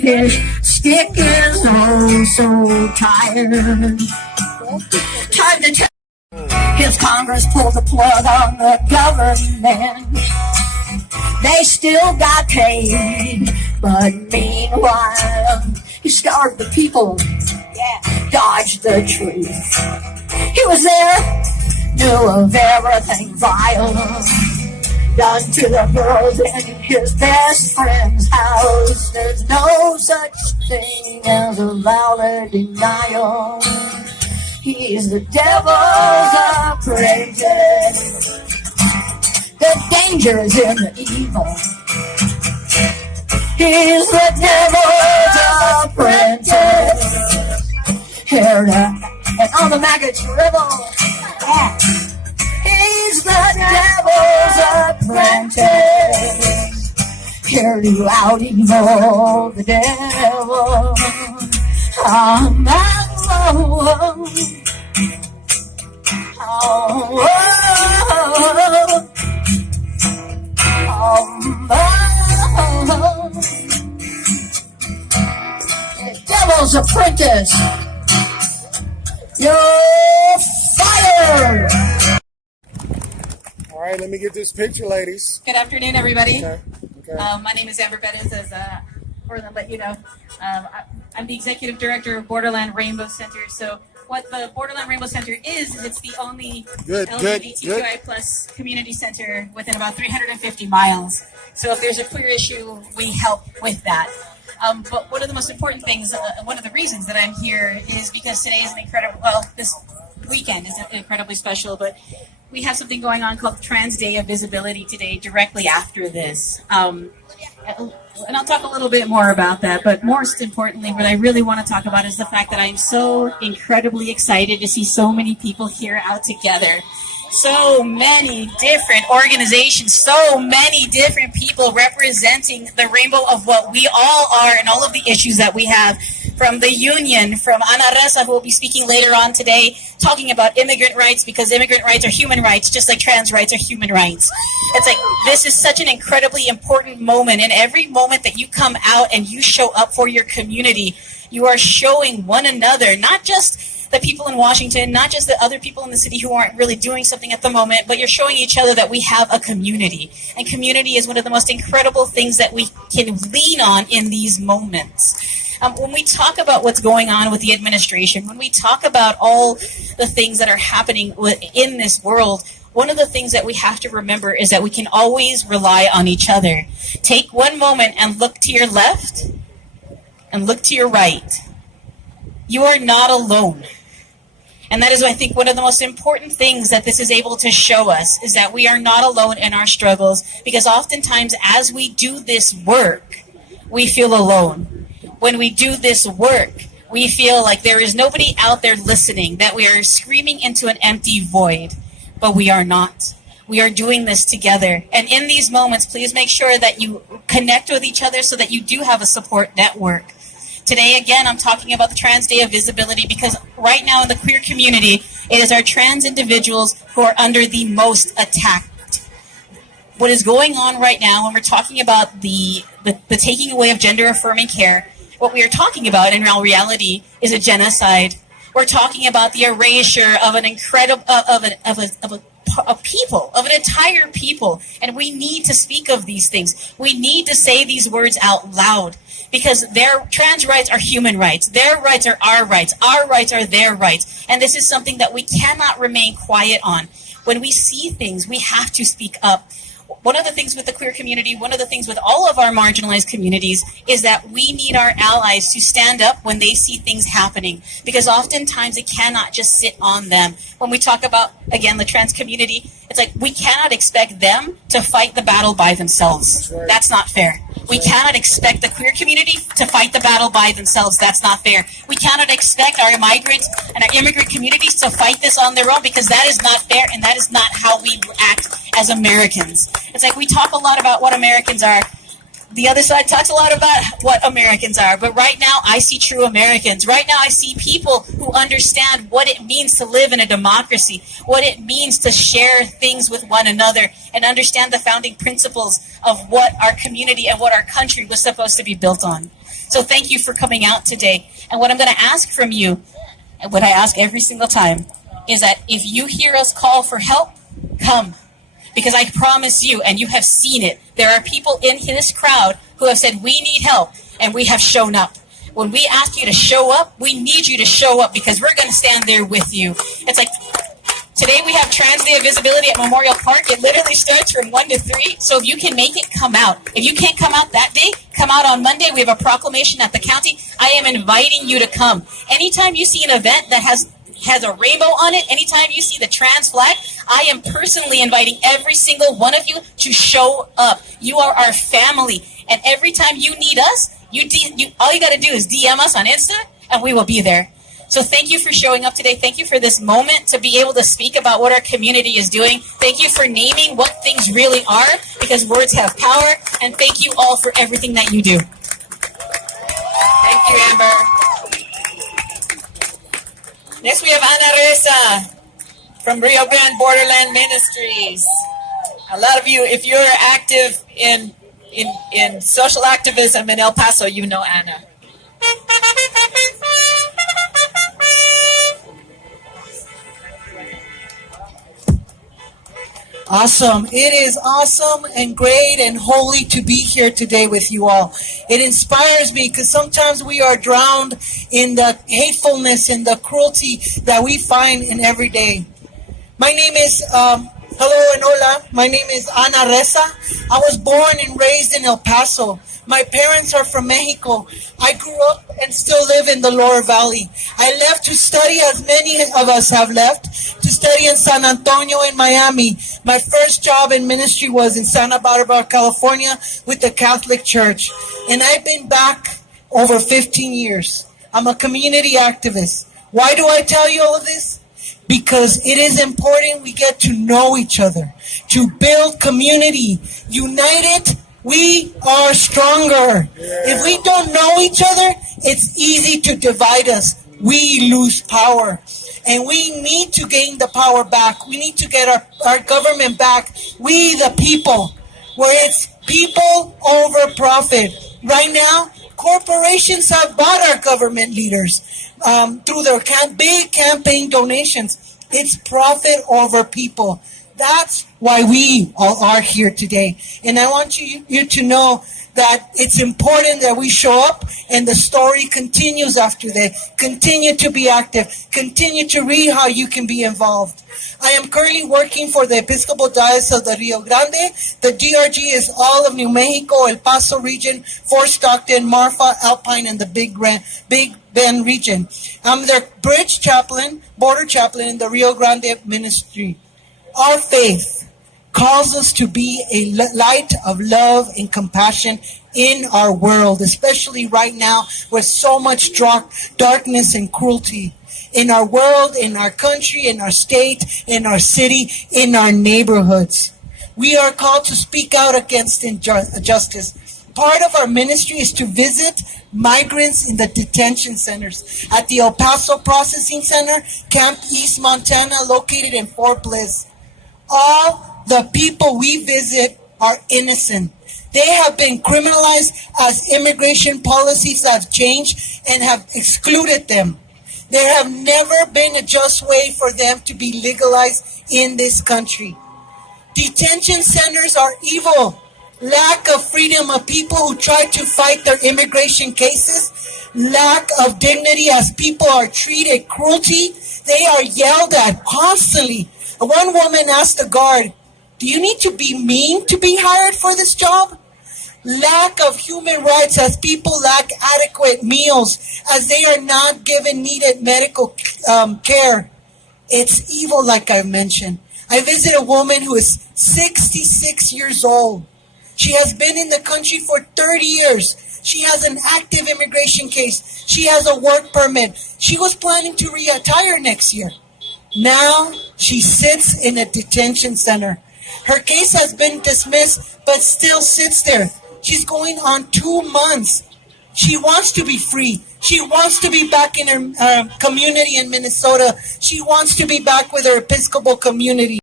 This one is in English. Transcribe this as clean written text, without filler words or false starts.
his stick is oh so tired. Time to tell his Congress pulled the plug on the government. They still got paid, but meanwhile, he starved the people, dodged the truth. He was there, knew of everything vile done to the girls in his best friend's house. There's no such thing as a valid denial. He's the devil's apprentice. The danger is in the evil. He's the devil's apprentice. Here and all the maggots dribble. Yeah. He's the devil's apprentice. Hear you out evil, the devil. Devil's apprentice. You're fired. All right, let me get this picture, ladies. Good afternoon, everybody. Okay. My name is Amber Bettis, as for them, but you know, I'm the executive director of Borderland Rainbow Center. So, what the Borderland Rainbow Center is it's the only LGBTQI plus community center within about 350 miles. So, if there's a queer issue, we help with that. But one of the most important things, one of the reasons that I'm here is because today is an incredible, well, this weekend is incredibly special, but we have something going on called Trans Day of Visibility today, directly after this. And I'll talk a little bit more about that, but most importantly, what I really want to talk about is the fact that I'm so incredibly excited to see so many people here out together. So many different organizations, so many different people representing the rainbow of what we all are and all of the issues that we have. From the union, from Ana Reza, who will be speaking later on today, talking about immigrant rights, because immigrant rights are human rights, just like trans rights are human rights. It's like, this is such an incredibly important moment, and every moment that you come out and you show up for your community, you are showing one another, not just the people in Washington, not just the other people in the city who aren't really doing something at the moment, but you're showing each other that we have a community. And community is one of the most incredible things that we can lean on in these moments. When we talk about what's going on with the administration, when we talk about all the things that are happening in this world, one of the things that we have to remember is that we can always rely on each other. Take one moment and look to your left and look to your right. You are not alone. And that is, I think, one of the most important things that this is able to show us, is that we are not alone in our struggles, because oftentimes as we do this work, we feel alone. When we do this work, we feel like there is nobody out there listening, that we are screaming into an empty void, but we are not. We are doing this together. And in these moments, please make sure that you connect with each other so that you do have a support network. Today, again, I'm talking about the Trans Day of Visibility, because right now in the queer community, it is our trans individuals who are under the most attack. What is going on right now when we're talking about the taking away of gender-affirming care, what we are talking about in reality is a genocide. We're talking about the erasure of an incredible of a people, of an entire people, and we need to speak of these things. We need to say these words out loud, because their trans rights are human rights. Their rights are our rights. Our rights are their rights, and this is something that we cannot remain quiet on. When we see things, we have to speak up. One of the things with the queer community, one of the things with all of our marginalized communities, is that we need our allies to stand up when they see things happening, because oftentimes it cannot just sit on them. When we talk about, again, the trans community, it's like we cannot expect them to fight the battle by themselves. That's not fair. We cannot expect the queer community to fight the battle by themselves. That's not fair. We cannot expect our migrant and our immigrant communities to fight this on their own, because that is not fair, and that is not how we act as Americans. It's like we talk a lot about what Americans are. The other side talks a lot about what Americans are, but right now I see true Americans. Right now I see people who understand what it means to live in a democracy, what it means to share things with one another, and understand the founding principles of what our community and what our country was supposed to be built on. So thank you for coming out today. And what I'm going to ask from you, and what I ask every single time, is that if you hear us call for help, come. Because I promise you, and you have seen it, there are people in this crowd who have said, we need help, and we have shown up. When we ask you to show up, we need you to show up because we're going to stand there with you. It's like, today we have Trans Day of Visibility at Memorial Park. It literally starts from 1 to 3. So if you can make it, come out. If you can't come out that day, come out on Monday. We have a proclamation at the county. I am inviting you to come. Anytime you see an event that has a rainbow on it, anytime you see the trans flag, I am personally inviting every single one of you to show up. You are our family. And every time you need us, all you got to do is DM us on Insta, and we will be there. So thank you for showing up today. Thank you for this moment to be able to speak about what our community is doing. Thank you for naming what things really are, because words have power. And thank you all for everything that you do. Thank you, Amber. Next, we have Ana Reza from Rio Grande Borderland Ministries. A lot of you, if you're active in social activism in El Paso, you know Ana. Awesome. It is awesome and great and holy to be here today with you all. It inspires me because sometimes we are drowned in the hatefulness and the cruelty that we find in every day. My name is, hello and hola. My name is Ana Reza. I was born and raised in El Paso. My parents are from Mexico. I grew up and still live in the Lower Valley. I left to study, as many of us have left, to study in San Antonio and Miami. My first job in ministry was in Santa Barbara, California with the Catholic Church. And I've been back over 15 years. I'm a community activist. Why do I tell you all of this? Because it is important we get to know each other, to build community. United, we are stronger. If we don't know each other, it's easy to divide us. We lose power. And we need to gain the power back. We need to get our government back. We, the people, where it's people over profit. Right now, corporations have bought our government leaders through their big campaign donations. It's profit over people. That's why we all are here today. And I want you to know that it's important that we show up and the story continues after that. Continue to be active. Continue to read how you can be involved. I am currently working for the Episcopal Diocese of the Rio Grande. The DRG is all of New Mexico, El Paso region, Fort Stockton, Marfa, Alpine, and the Big Bend region. I'm their bridge chaplain, border chaplain in the Rio Grande ministry. Our faith calls us to be a light of love and compassion in our world, especially right now with so much darkness and cruelty in our world, in our country, in our state, in our city, in our neighborhoods. We are called to speak out against injustice. Part of our ministry is to visit migrants in the detention centers at the El Paso Processing Center, Camp East, Montana, located in Fort Bliss. All the people we visit are innocent. They have been criminalized as immigration policies have changed and have excluded them. There have never been a just way for them to be legalized in this country. Detention centers are evil. Lack of freedom of people who try to fight their immigration cases. Lack of dignity as people are treated. Cruelty. They are yelled at constantly. One woman asked the guard, "Do you need to be mean to be hired for this job?" Lack of human rights as people lack adequate meals, as they are not given needed medical care. It's evil, like I mentioned. I visited a woman who is 66 years old. She has been in the country for 30 years. She has an active immigration case. She has a work permit. She was planning to retire next year. Now she sits in a detention center. Her case has been dismissed, but still sits there. She's going on 2 months. She wants to be free. She wants to be back in her community in Minnesota. She wants to be back with her Episcopal community.